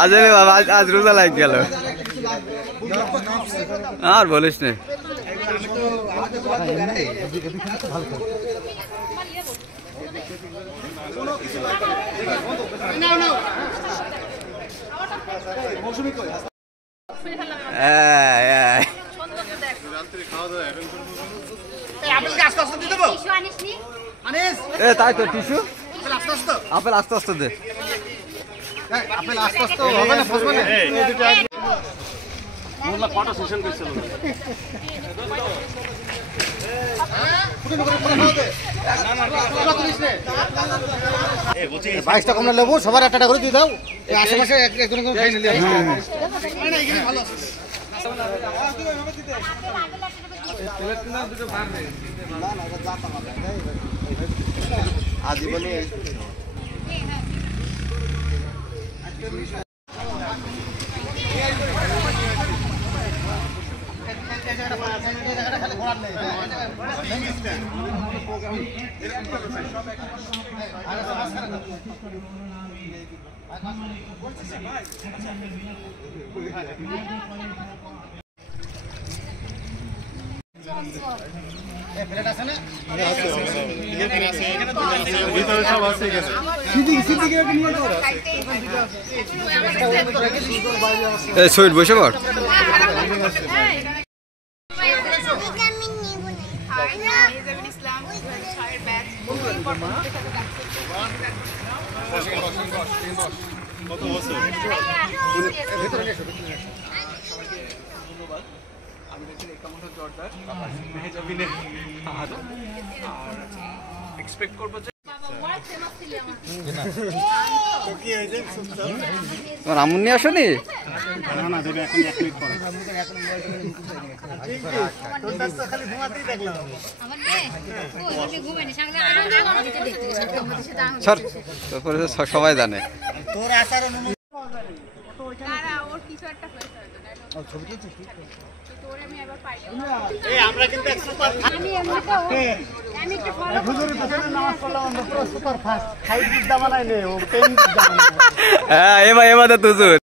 आज बाबा आज रोजा लाग गেল আর বলিস না তাই তো টিস্যু আপেল আস্তে আস্তে দে আপেল আস্তে আস্তে হবে না ফসবে না মোল্লা ফটো সেশন করছিল বাইশটা কমলা লেবু সবার একটা করে দিয়ে দাও আশেপাশে একজন খাই নিলে আজীবনে বসে পড় এক্সপেক্ট করব যে তোমার আমুন নিয়ে আসনি না দেবে এখন 1 মিনিট পরে খালি ঘুমাতেই দেখলাম আমার ওই ঘুমাইনি সঙ্গে স্যার তারপরে সবাই জানে তোর আসার অনুমতি না ওর কিছু একটা হয়েছে ও ছবি তুলছিস তোরে আমি এবার পাইলাম এই আমরা কিন্তু সুপার আমি এমনিটা আমি একটু ফলো হুজুরের পেছনে নামাজ পড়লাম আমরা পুরো সুপার ফাস্ট 5 দিন দাম নাই নে ও 10 দিন দাম হ্যাঁ এবার তো হুজুর